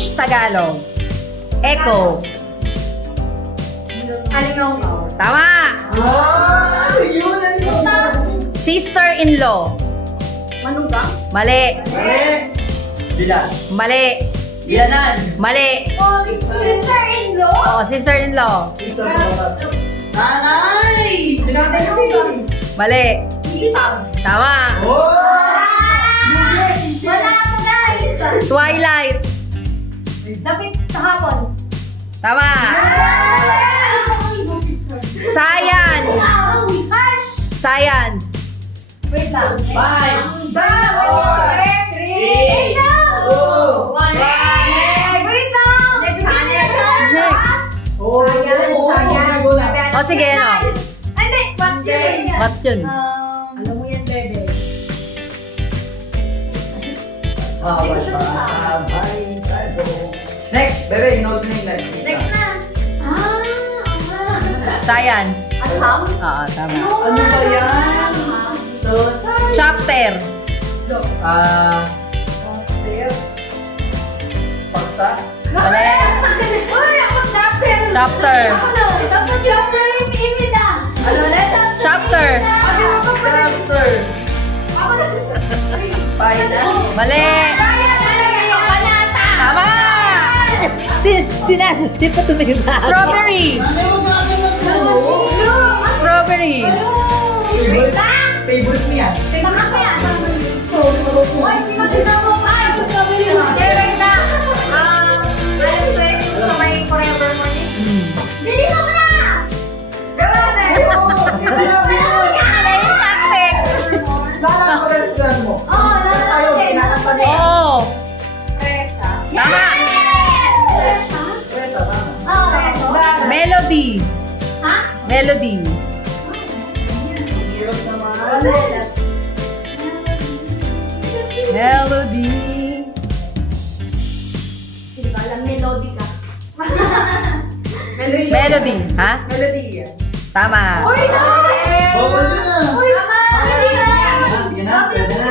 English, Tagalog. Echo. Alingaw. Tama. Sister-in-law. Manugang. Mali. Bilas. Mali. Biyanan. Mali. Sister-in-law. Oo, sister-in-law. Nanay! Sinabi kasi. Mali. Ilipag. Tama. Oh! Wala ako guys. Twilight. Dapit sa hapon. Tama. Science. Hush! Science. Wait lang. 5, 4, 3, 2, 1. Wait lang! Oh, O sige, ano? Hindi, what yun? What yun? Alam mo yan, bebe. Next, bebe, inood na yung next. Next na. Science. Asham? Oo, tama. Ano ba yan? So, Chapter. Chapter. Paksa. Mali. Uy, ako chapter. Chapter. Ako na. Dapat chapter yung imid ah. Ano ulit? Chapter. Chapter. Ako na. Final. Mali. Panata. Tama. Di pa tumingin na. Strawberry. Ano yung gagawin magkano? Strawberry. Wait lang. Favorite mo yan? Tingnan ko yan. So, sumagot mo. Uy, tingnan mo. Ay, gusto ko yun. Wait lang. Alam ko yun yung sa may forever mo niya. Dili ka mo na! Gawin natin! Naalala ko rin sa mo. Oo, Tayo, kinakanta niya. Oo. Presa. Tama. Presa? Presa, tama. Oo, Preso. Melody. Ha? Melody. Hirap naman. Wala. Melody. Hindi ba alam melody ka? Melody. Ha? Melody yan. Tama. Uy, tama! Bawal yun na. Uy, tama! Sige na, pwede na.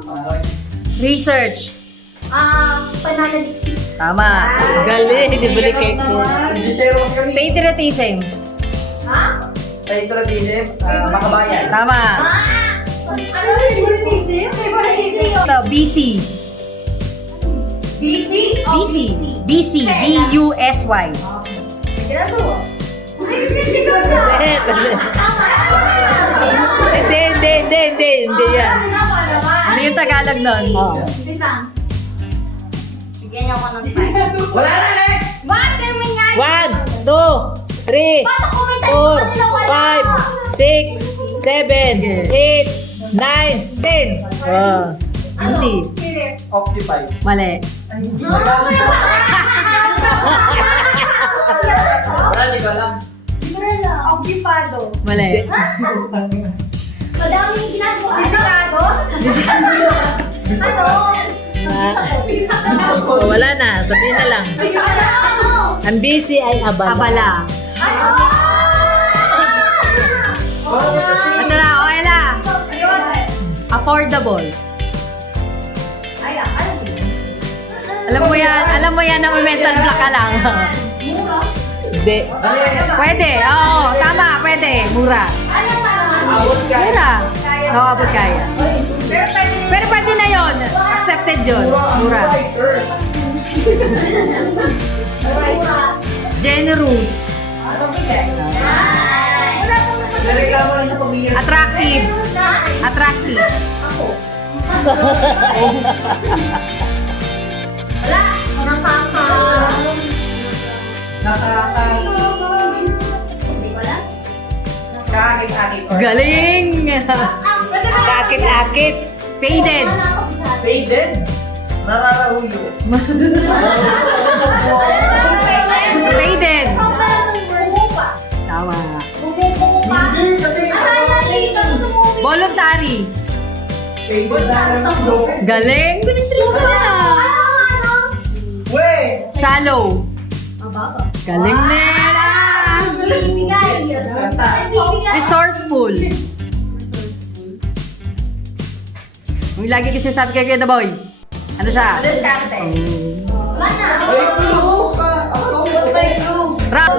Okay. Research. Pananaliksik. Tama. Galing, di balik kay Hirap ko. naman. Hindi Xerox kami. Patriotism. Ha? Patriotism, makabayan. Tama. Ano yung favoritism? Favoritism? Ito, BC. BC? BC. BC. B-U-S-Y. Kaya to. Hindi ko na. Hindi yan. Ano yung Tagalog nun? Oh. Bintang. Bigyan niyo ako ng time. Wala na, next! What? Kami nga. 1, 2, 3, Paano kung may time pa nila wala? 4, 5, 6, 7, 8, 9, 10. Oh. BC. Occupy. Mali. Wala, di ko alam. Occupado. Mali. Madaming ginagawa. Desikado? Ano? Oh, wala na, sabihin na lang. Ano? Ang busy ay abala. Abala. Ano? Ito na, okay na. Affordable. Alam mo yan na may mental block ka lang. Mura? Hindi. Pwede. Oo, tama. Pwede. Mura. Ano pa naman? Abot ka. Mura. Oo, abot kaya. Pero pwede na yon. Accepted yun. Mura. Writers. Generous. Nireklamo lang sa pamilya. Attractive. Attractive. Wala. Parang papa. Hindi ko alam. Kakit-akit. Galing. Kakit-akit. Faded. Faded. Nararahuyo. Faded. Bumupa. Tama. Bumupa. Hindi, kasi Voluntary. faded na lang ang logo. Galing. We! Shallow. Galing na. Kanta. Resourceful. Yung lagi kasi sabi kay Kuya The Boy. Ano siya? Diskarte. Oh. Wala Ay, blue ka. Ako patay blue. Rap.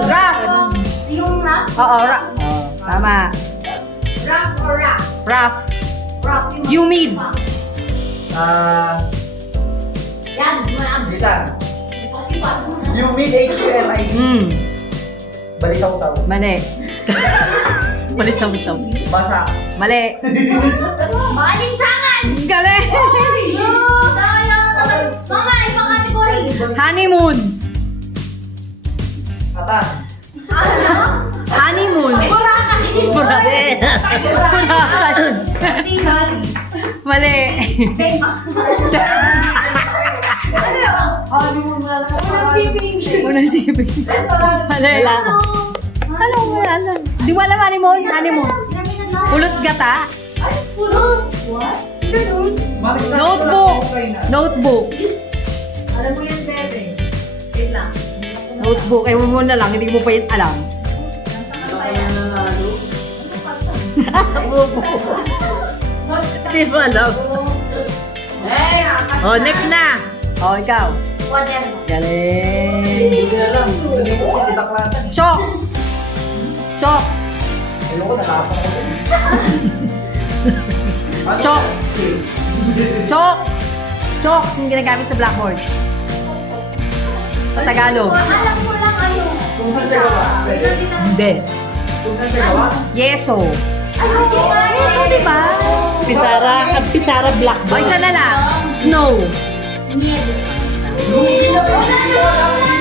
Yung rap? Oo, rap. Tama. Rap or rap? Rap. Rap. Humid. Yan, marami. Wait lang. Okay pa. Humid HUMID. Balisaw-saw. Mali. Mali saw-saw. Basa. Mali. Malinsangan! Galing. Mama, ibang kategory. Honeymoon. Atan. Ano? Honeymoon. Boracay. Boracay. Boracay. Singal. Mali. Unang siping. Unang siping. Mali. Ano mo yan? Di mo alam honeymoon? Honeymoon. Pulot gata. Ay, pulot. What? Ganun. Malisan Notebook. ko lang, okay na. Notebook. Alam mo yan, Bebe. Wait lang. Notebook. Ewan mo na lang. Hindi mo pa yun alam. Hindi mo alam. Oh, next na. Oh, ikaw. Whatever. Galing. Hindi na lang. Sabi ko si Tidaklatan. Chok. Chok. Ayoko, nakasa ko. Chok. Chok. Chok. Yung ginagamit sa blackboard. Sa Tagalog. Alam ko lang ano. Kung saan siya gawa? Hindi. Kung saan siya gawa? Yeso. Ay, hindi ba? Yeso, di ba? Pisara, ang pisara O, blackboard. isa na lang. Snow. Yung ginagawa ko lang.